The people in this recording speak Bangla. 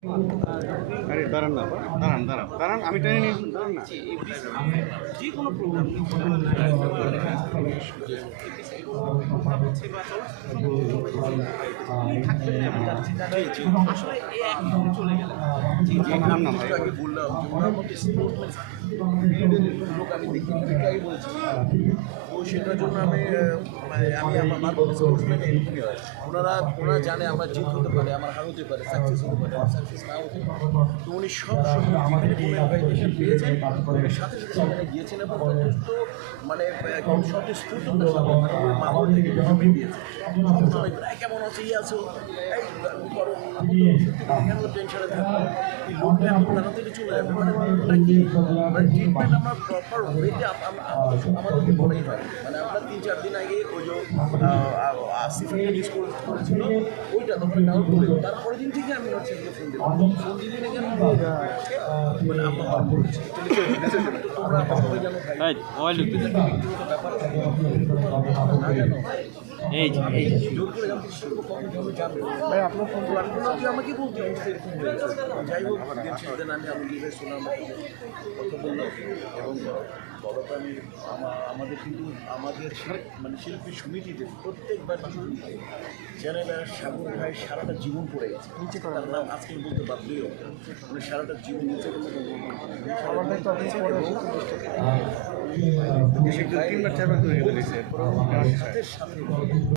আরে দাঁড়ান না, দাঁড়ান দাঁড়ান দাঁড়ান, আমি টেনে নিয়ে দাঁড়ান না। যে কোনো প্রোগ্রাম আসলে এই একদম চলে গেলেন। নাম নাম ভাই। আগে বললাম যে ওনার মধ্যে স্পোর্টম্যান লোক আমি দেখি আগে বলছি তো সেটার জন্য আমি আমার মাধ্যমে স্পোর্টসম্যান এরকমই হয়। ওনারা জানে আমার জিত হতে পারে, আমার হার হতে পারে, সাকসেস হতে পারে, আমার সাকসেস না হতে পারে। তো উনি সব সময় ইনভাইটেশন পেয়েছেন, সাথে সাথে সেখানে গিয়েছেন এবং যথেষ্ট মানে স্বতঃস্ফূর্ততার সাথে মানে ওই মাহল থেকে জমে দিয়েছে। সবসময় কেমন আছে আছো এই করো কেন টেনশনে থাকো এই লোকটা এখন তাড়াতাড়ি চলে যাবে মানে ওটা কি মানে ট্রিটমেন্ট আমরা প্রপার ওয়েতে আমাদেরকে বলেই হয়। মানে আমরা 3-4 দিন আগে ওই যে আসিফকে মিস করেছিল ওইটা তখন নাও বলে তারপরের দিন থেকে আমি ওর ছেলেকে ফোন দিই না কেন মানে আমরা বলছি তোমরা সবাই জানো ভাই ব্যক্তিগত ব্যাপার না জানো এই জোর করে জানতে কখন যাবে জানবে ভাই আপনার ফোন আপনারা কি আমাকে বলতে এরকম হয়ে গেছে যাই হোক দেন আমি নিজের শোনার মতো কথা বললাম এবং বড়টা আমাদের কিন্তু আমাদের মানে শিল্পী সমিতিতে প্রত্যেকবার চ্যানেলের সাগর ভাই সারাটা জীবন পড়ে গেছে নিচে তার নাম আজকে বলতে বাধ্য মানে সারাটা জীবন নিচে তিনবার চারবার করে গেছে। সাথে